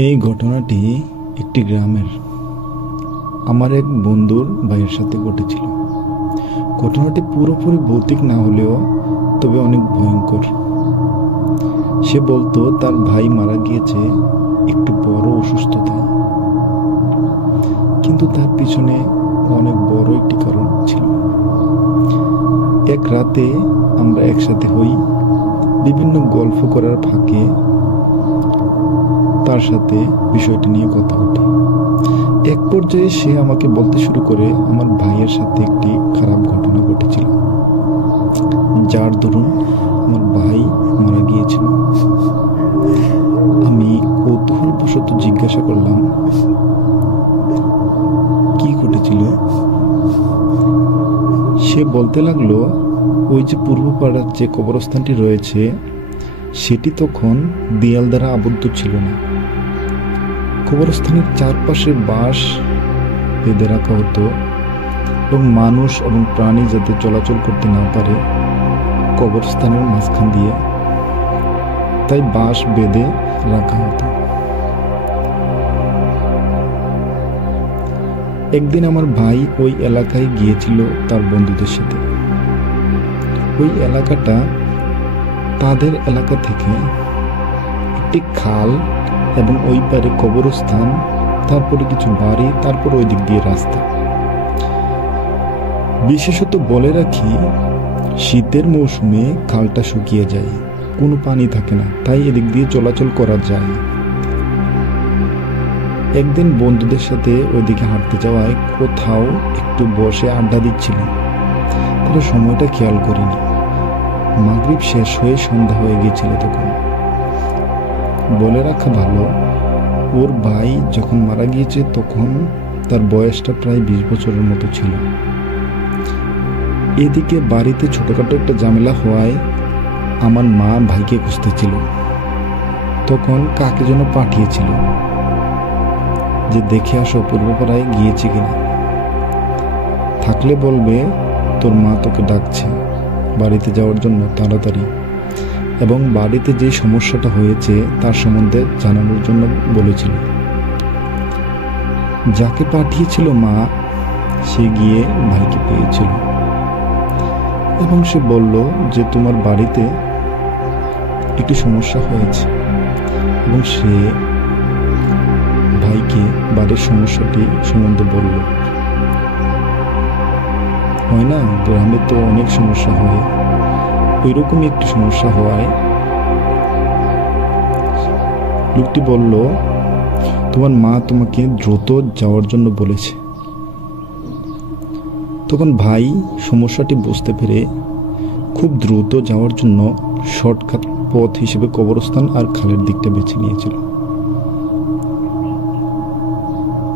এই ঘটনাটি একটি গ্রামের আমার এক বন্ধুর ভাইয়ের সাথে ঘটেছিল। ঘটনাটি পুরোপুরি ভৌতিক না হলেও তবে অনেক ভয়ঙ্কর। সে বলতো তার ভাই মারা গিয়েছে একটু বড় অসুস্থতায়, কিন্তু তার পিছনে অনেক বড় একটি কারণ ছিল। এক রাতে আমরা একসাথে হই, বিভিন্ন গল্প করার ফাঁকে তার সাথে বিষয়টি নিয়ে কথা ওঠে। এক পর্যায়ে সে আমাকে বলতে শুরু করে আমার ভাইয়ের সাথে একটি খারাপ ঘটনা ঘটেছিল, যার দরুন আমার ভাই মারা গিয়েছিল। আমি কৌতূহলবশত জিজ্ঞাসা করলাম, কি ঘটেছিল? সে বলতে লাগলো, ওই যে পূর্ব পাড়ার যে কবরস্থানটি রয়েছে সেটি তখন দেয়াল দ্বারা আবদ্ধ ছিল না। কবরস্থানের চারপাশে বাঁশ বেঁধে রাখা হতো এবং মানুষ এবং প্রাণী যাতে চলাচল করতে না পারে কবরস্থানের মাঝখান দিয়ে, তাই বাঁশ বেঁধে রাখা হতো। একদিন আমার ভাই ওই এলাকায় গিয়েছিল তার বন্ধুদের সাথে। ওই এলাকাটা তাদের এলাকা থেকে একটি খাল এবং ওই পারে কবরস্থান, তারপরে কিছু বাড়ি, তারপর ওই দিক দিয়ে রাস্তা। বিশেষত বলে রাখি, শীতের মৌসুমে খালটা শুকিয়ে যায়, কোনো পানি থাকে না, তাই এদিক দিয়ে চলাচল করা যায়। একদিন বন্ধুদের সাথে ওইদিকে হাঁটতে যাওয়ায় কোথাও একটু বসে আড্ডা দিচ্ছিল, তারা সময়টা খেয়াল করিনি। মাগরিব শেষ হয়ে সন্ধ্যা হয়ে গিয়েছিল তখন। বলে রাখা ভালো, ওর ভাই যখন মারা গিয়েছে তখন তার বয়সটা প্রায় 20 বছরের মতো ছিল। এদিকে বাড়িতে ছোটখাটো একটা ঝামেলা হওয়ায় আমার মা ভাইকে খুঁজতেছিল। তখন কাকে যেন পাঠিয়েছিল যে দেখে আসো পূর্বপাড়ায় গিয়েছে কিনা, থাকলে বলবে তোর মা তোকে ডাকছে বাড়িতে যাওয়ার জন্য তাড়াতাড়ি, এবং বাড়িতে যে সমস্যাটা হয়েছে তার সম্বন্ধে জানানোর জন্য বলেছিল। যাকে পাঠিয়েছিল মা, সে গিয়ে ভাইকে পেয়েছিল এবং সে বলল যে তোমার বাড়িতে একটি সমস্যা হয়েছে, এবং সে ভাইকে বাড়ির সমস্যাটি সম্বন্ধে বলল। হয় না, গ্রামে তো অনেক সমস্যা হয়, ওইরকমই একটি সমস্যা হওয়ায় লোকটি বলল, তোমার মা তোমাকে দ্রুত যাওয়ার জন্য বলেছে। তখন ভাই সমস্যাটি বুঝতে পেরে খুব দ্রুত যাওয়ার জন্য শর্টকাট পথ হিসেবে কবরস্থান আর খালের দিকটা বেছে নিয়েছিল।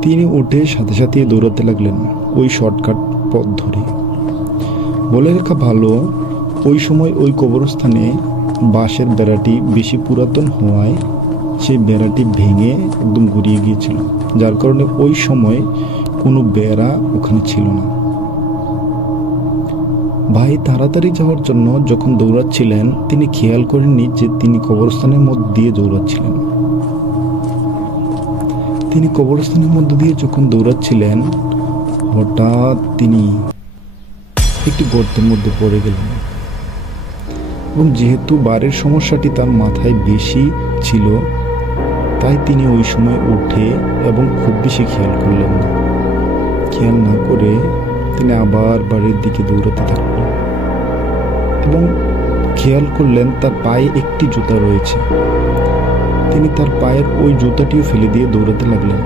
তিনি উঠে সাথে সাথে দৌড়াতে লাগলেন ওই শর্টকাট পথ ধরে। বলে রাখা ভালো, ওই সময় ওই কবরস্থানে বাঁশের বেড়াটি বেশি পুরাতন হওয়ায় সেই বেড়াটি ভেঙে একদম গুড়িয়ে গিয়েছিল, যার কারণে ওই সময় কোনো বেড়া ওখানে ছিল না। ভাই তাড়াতাড়ি যাওয়ার জন্য যখন দৌড়াচ্ছিলেন, তিনি খেয়াল করেননি যে তিনি কবরস্থানের মধ্যে দিয়ে দৌড়াচ্ছিলেন। তিনি কবরস্থানের মধ্যে দিয়ে যখন দৌড়াচ্ছিলেন, হঠাৎ তিনি একটি গর্তের মধ্যে পড়ে গেলেন, এবং যেহেতু বাড়ির সমস্যাটি তার মাথায় বেশি ছিল, তাই তিনি ওই সময় উঠে এবং খুব বেশি খেয়াল করলেন না। খেয়াল না করে তিনি আবার বাড়ির দিকে দৌড়াতে থাকলেন এবং খেয়াল করলেন তার পায়ে একটি জুতা রয়েছে। তিনি তার পায়ের ওই জুতাটিও ফেলে দিয়ে দৌড়াতে লাগলেন।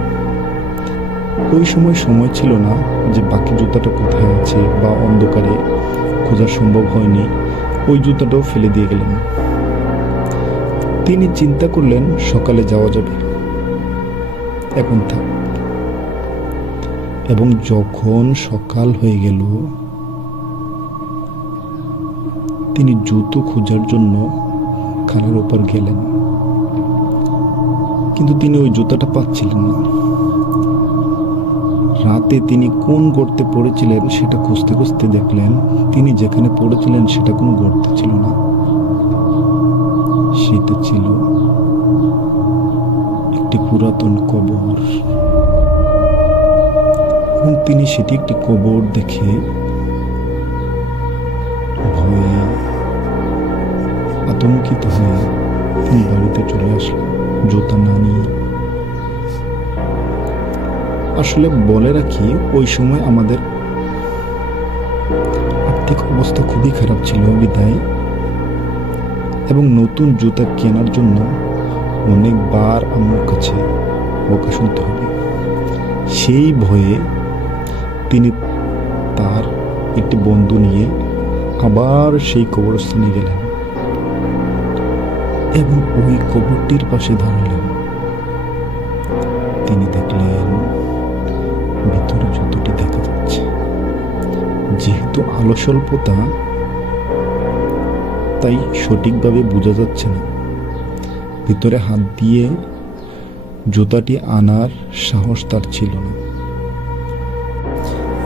ওই সময় ছিল না যে বাকি জুতাটা কোথায় আছে বা অন্ধকারে খোঁজা সম্ভব হয়নি, ওই জুতাটাও ফেলে দিয়ে গেলেন। তিনি চিন্তা করলেন সকালে যাওয়া যাবে, এখন থাক। এবং যখন সকাল হয়ে গেল, তিনি জুতো খোঁজার জন্য খালের ওপর গেলেন, কিন্তু তিনি ওই জুতাটা পাচ্ছিলেন না। রাতে তিনি কোন গর্তে পড়েছিলেন সেটা খুঁজতে খুঁজতে দেখলেন তিনি যেখানে পড়েছিলেন সেটা কোনো গর্তে ছিল না, সেটা ছিল একটি পুরাতন কবর, এবং তিনি সেটি একটি কবর দেখে ভয়ে আতঙ্কিত হয়ে তিনি বাড়িতে চলে আসলেন জুতা না নিয়ে। আসলে বলে রাখি, ওই সময় আমাদের আর্থিক অবস্থা খুবই খারাপ ছিল বিদায়, এবং নতুন জুতা কেনার জন্য অনেকবার আম্মুর কাছে বকা শুনতে হবে। সেই ভয়ে তিনি তার একটি বন্ধু নিয়ে আবার সেই কবরস্থানে গেলেন এবং ওই কবরটির পাশে দাঁড়ালেন। তিনি দেখলেন ভিতরে জুতোটি দেখা যাচ্ছে। যেহেতু আলো স্বল্পতা, তাই সঠিকভাবে বোঝা যাচ্ছে না। ভিতরে হাত দিয়ে জুতাটি আনার সাহস তার ছিল না।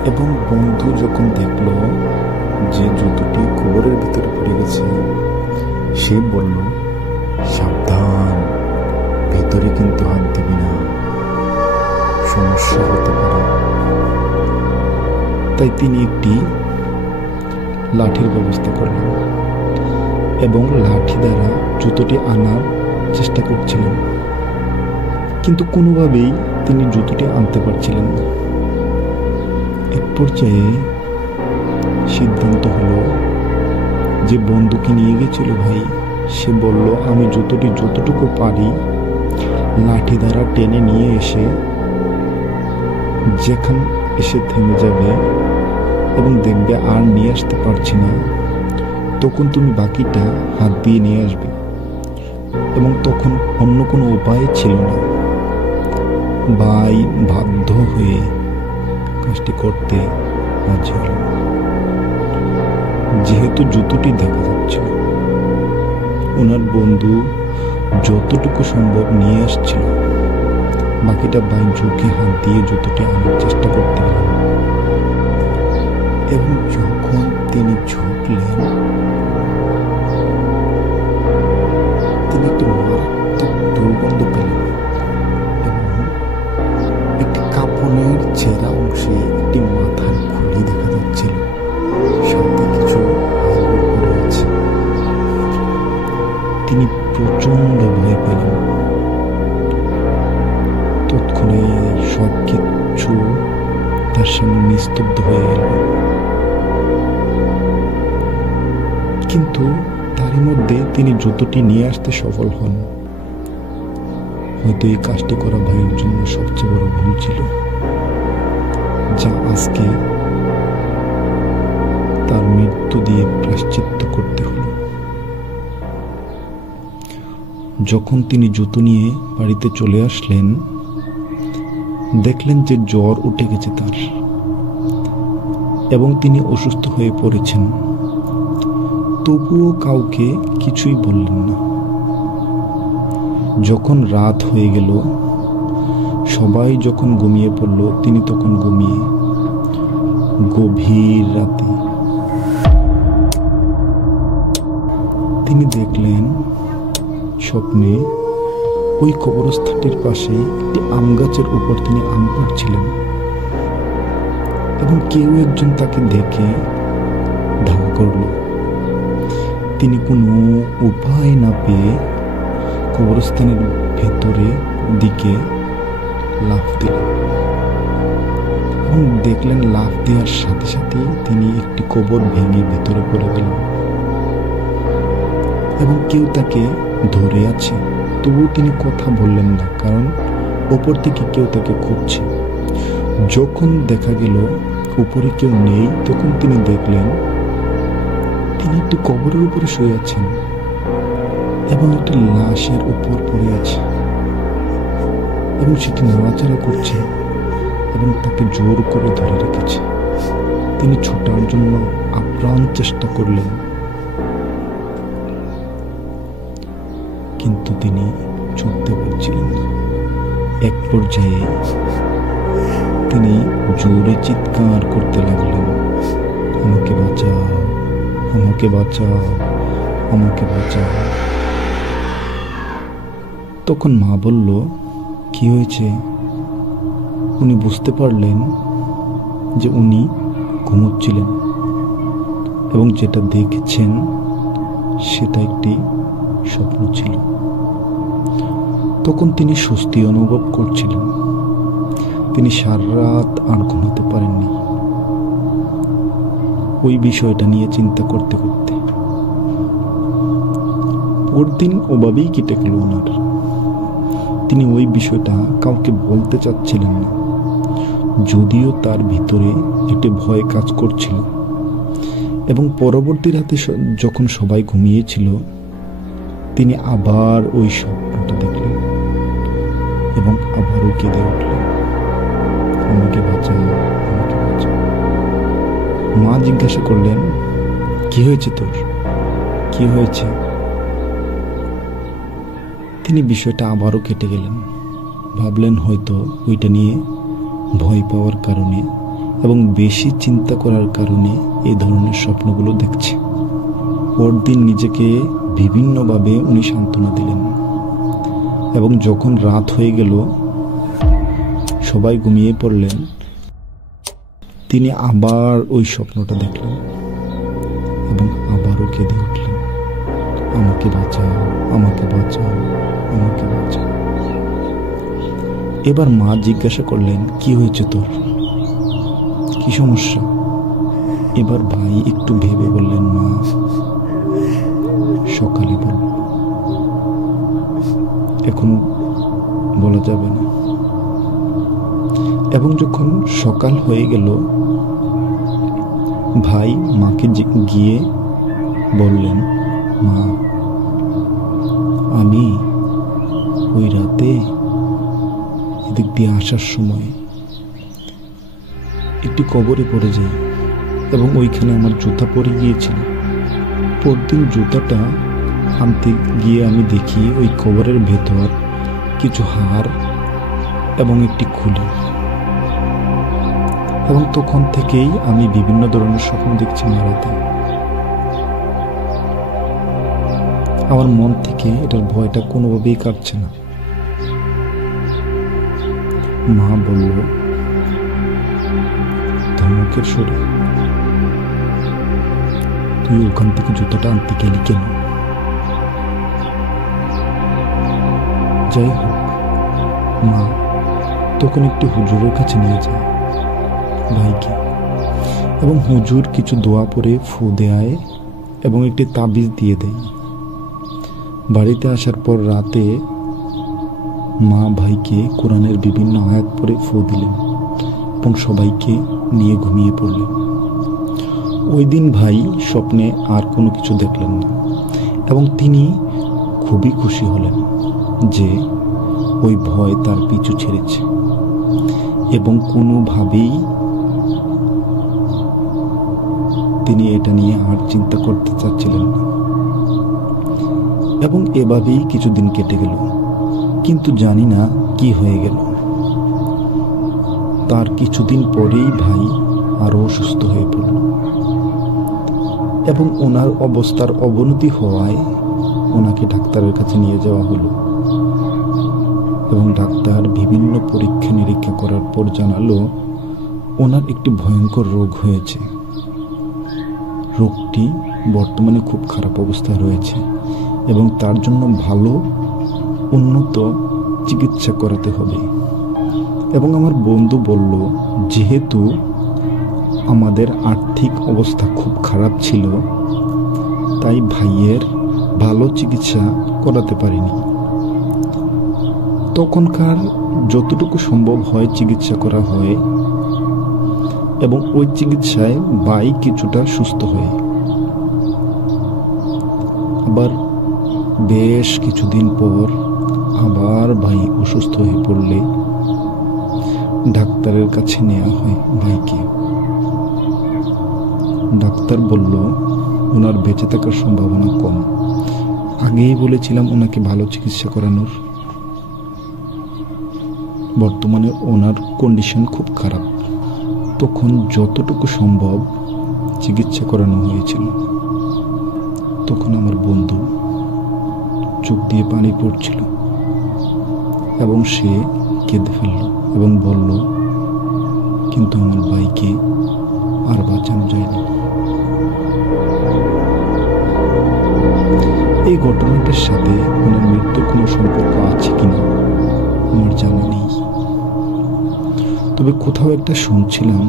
এবং বন্ধু যখন দেখল যে জুতোটি কবরের ভিতরে পড়ে গেছে, সে বলল, সাবধান, ভিতরে কিন্তু হাত দিবি না, সমস্যা হতে পারে। তাই তিনি একটি লাঠির ব্যবস্থা করলেন এবং লাঠি দ্বারা জুতোটি আনার চেষ্টা করছিলেন, কিন্তু কোনোভাবেই তিনি জুতোটি আনতে পারছিলেন না। এক পর্যায়ে সিদ্ধান্ত হলো, যে বন্ধুকে নিয়ে গেছিল ভাই, সে বলল, আমি জুতোটি যতটুকু পারি লাঠি দ্বারা টেনে নিয়ে এসে যেখান এসে থেমে যাবে এবং দেখবে আর নিয়ে আসতে পারছি না, তখন তুমি বাকিটা হাত দিয়ে নিয়ে আসবে। এবং তখন অন্য কোনো উপায় ছিল না। ভাই বাধ্য হয়ে কাজটি করতে রাজি হল। যেহেতু জুতোটি দেখা যাচ্ছিল, ওনার বন্ধু যতটুকু সম্ভব নিয়ে আসছিল, বাকিটা ভাই ঝুঁকে হাত দিয়ে জুতোটি আনার চেষ্টা করতে গেলেন। এবং যখন তিনি ঝুঁকলেন, তিনি একটু মারাত্মক দুর্গন্ধ পেলেন এবং একটি কাপড়ের ছেঁড়া অংশে একটি মাথার খুলি দেখা যাচ্ছিল, সাথে কিছু হাড়গোড় পড়ে আছে। তিনি প্রচন্ড ভয় পেলেন। তৎক্ষণে সব কিছু তার সামনে নিস্তব্ধ হয়ে গেল। কিন্তু তারই মধ্যে তিনি জুতোটি নিয়ে আসতে সফল হন। হয়তো এই কাজটি করা ভাইয়ের জন্য সবচেয়ে বড় ভুল ছিল, যা আজকে তার মৃত্যু দিয়ে প্রায়শ্চিত্ত করতে হলো। যখন তিনি জুতো নিয়ে বাড়িতে চলে আসলেন, দেখলেন যে জ্বর উঠে গেছে তার এবং তিনি অসুস্থ হয়ে পড়েছেন। তবুও কাউকে কিছুই বললেন না। যখন রাত হয়ে গেল, সবাই যখন ঘুমিয়ে পড়ল, তিনি তখন ঘুমিয়ে গভীর রাতে তিনি দেখলেন স্বপ্নে ওই কবরস্থানটির পাশে একটি আম গাছের উপর তিনি আম পাড়ছিলেন এবং কেউ একজন তাকে দেখে ধাওয়া করল। তিনি কোনো উপায় না পেয়ে কবরস্থানের ভেতরে দিকে লাফ দিলেন এবং দেখলেন লাফ দেওয়ার সাথে সাথে তিনি একটি কবর ভেঙে ভেতরে পড়ে গেলেন এবং কেউ তাকে ধরে আছে। তবুও তিনি কথা বললেন না, কারণ ওপর থেকে কেউ তাকে খুঁজছে। যখন দেখা গেল উপরে কেউ নেই, তখন তিনি দেখলেন তিনি একটি কবরের উপরে শুয়ে আছেন এবং একটি লাশের উপর পড়ে আছে এবং সেটি নড়াচড়া করছে এবং তাকে জোর করে ধরে রেখেছে। তিনি ছোটার জন্য আপ্রাণ চেষ্টা করলেন, কিন্তু তিনি ছুটতে পারছিলেন না। এক পর্যায়ে তিনি জোরে চিৎকার করতে লাগলেন, আমাকে বাঁচাও, আমাকে বাঁচাও, আমাকে বাঁচাও। তখন মা বলল, কি হয়েছে উনি বুঝতে পারলেন যে উনি ঘুমোচ্ছিলেন এবং যেটা দেখছেন সেটা একটি স্বপ্ন ছিল। তখন তিনি স্বস্তি অনুভব করছিলেন। তিনি সারা রাত আর ঘুমাতে পারেননি ওই বিষয়টা নিয়ে চিন্তা করতে করতে। পরদিন ওভাবেই কেটে গেল ওনার। তিনি ওই বিষয়টা কাউকে বলতে চাচ্ছিলেন না, যদিও তার ভিতরে একটি ভয় কাজ করছিল। এবং পরবর্তী রাতে যখন সবাই ঘুমিয়েছিল, তিনি আবার ওই স্বপ্নটা দেখলেন এবং আবারও কেঁদে উঠলেন, আমাকে বাঁচাও, আমাকে বাঁচাও। মা জিজ্ঞাসা করলেন, কি হয়েছে তোর, কি হয়েছে? তিনি বিষয়টা আবারও কেটে গেলেন। ভাবলেন হয়তো ওইটা নিয়ে ভয় পাওয়ার কারণে এবং বেশি চিন্তা করার কারণে এই ধরনের স্বপ্নগুলো দেখছে। পরদিন নিজেকে বিভিন্নভাবে উনি সান্ত্বনা দিলেন এবং যখন রাত হয়ে গেল, সবাই ঘুমিয়ে পড়লেন, তিনি আবার ওই স্বপ্নটা দেখলেন এবং আবারও কেঁদে উঠলেন, আমাকে বাঁচাও, আমাকে বাঁচাও, আমাকে বাঁচাও। এবার মা জিজ্ঞাসা করলেন, কি হয়েছে তোর, কি সমস্যা? এবার ভাই একটু ভেবে বললেন, মা সকালে বলব, এখন বলা যাবে না। এবং যখন সকাল হয়ে গেল, ভাই মাকে গিয়ে বললেন, মা আমি ওই রাতে এদিক দিয়ে আসার সময় একটি কবরে পড়ে যাই এবং ওইখানে আমার জুতা পরে গিয়েছিল। পরদিন জুতাটা আনতে গিয়ে আমি দেখি ওই কবরের ভেতর কিছু হাড় এবং একটি খুলি। এবং তখন থেকেই আমি বিভিন্ন ধরনের স্বপ্ন দেখছি মারাতে। আমার মন থেকে এটার ভয়টা কোনোভাবেই কাটছে না। মা বলল, ধমকের স্বরে, তুই ওখান থেকে জুতাটা আনতে গেলি কেন? যাই হোক, মা তখন একটি হুজুরের কাছে নিয়ে যায় ভাইকে, এবং হুজুর কিছু দোয়া পরে ফু দেয় এবং একটি তাবিজ দিয়ে দেয়। বাড়িতে আসার পর রাতে মা ভাইকে কোরআনের বিভিন্ন আয়াত পরে ফু দিলেন এবং সবাইকে নিয়ে ঘুমিয়ে পড়লেন। ওই দিন ভাই স্বপ্নে আর কোনো কিছু দেখলেন না এবং তিনি খুবই খুশি হলেন যে ওই ভয় তার পিছু ছেড়েছে এবং কোনোভাবেই তিনি এটা নিয়ে আর চিন্তা করতে চাচ্ছিলেন না। এবং এভাবেই কিছুদিন কেটে গেল, কিন্তু জানি না কি হয়ে গেল। তার কিছুদিন পরেই ভাই আরো অসুস্থ হয়ে পড়ল এবং ওনার অবস্থার অবনতি হওয়ায় ওনাকে ডাক্তারের কাছে নিয়ে যাওয়া হলো এবং ডাক্তার বিভিন্ন পরীক্ষা নিরীক্ষা করার পর জানালো ওনার একটি ভয়ঙ্কর রোগ হয়েছে। রোগটি বর্তমানে খুব খারাপ অবস্থায় রয়েছে এবং তার জন্য ভালো উন্নত চিকিৎসা করাতে হবে। এবং আমার বন্ধু বলল, যেহেতু আমাদের আর্থিক অবস্থা খুব খারাপ ছিল, তাই ভাইয়ের ভালো চিকিৎসা করাতে পারিনি। তখনকার যতটুকু সম্ভব হয় চিকিৎসা করা হয় এবং ওই চিকিৎসায় ভাই কিছুটা সুস্থ হয়। আবার বেশ কিছুদিন পর আবার ভাই অসুস্থ হয়ে পড়লে ডাক্তারের কাছে নেওয়া হয় ভাইকে। ডাক্তার বলল ওনার বেঁচে থাকার সম্ভাবনা কম। আগেই বলেছিলাম ওনাকে ভালো চিকিৎসা করানোর। বর্তমানে ওনার কন্ডিশন খুব খারাপ। তখন যতটুকু সম্ভব চিকিৎসা করানো হয়েছিল। তখন আমার বন্ধু চোখ দিয়ে পানি পড়ছিল এবং সে কেঁদে ফেলল এবং বলল, কিন্তু আমার ভাইকে আর বাঁচানো যায়নি। এই ঘটনাটির সাথে ওনার মৃত্যুর কোনো সম্পর্ক আছে কিনা আমার জানা নেই, তবে কোথাও একটা শুনছিলাম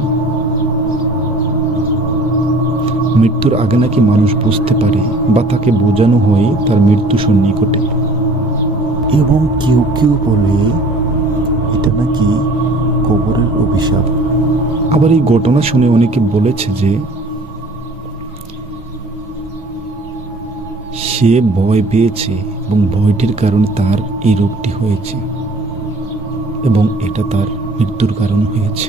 মৃত্যুর আগে নাকি মানুষ বুঝতে পারে বা তাকে বোঝানো হয় তার মৃত্যু সন্নিকটে, এবং কেউ কেউ বলে এটা নাকি কবরের অভিশাপ। আবার এই ঘটনা শুনে অনেকে বলেছে যে সে ভয় পেয়েছে এবং ভয়টির কারণে তার এই রোগটি হয়েছে এবং এটা তার মৃত্যুর কারণ হয়েছে।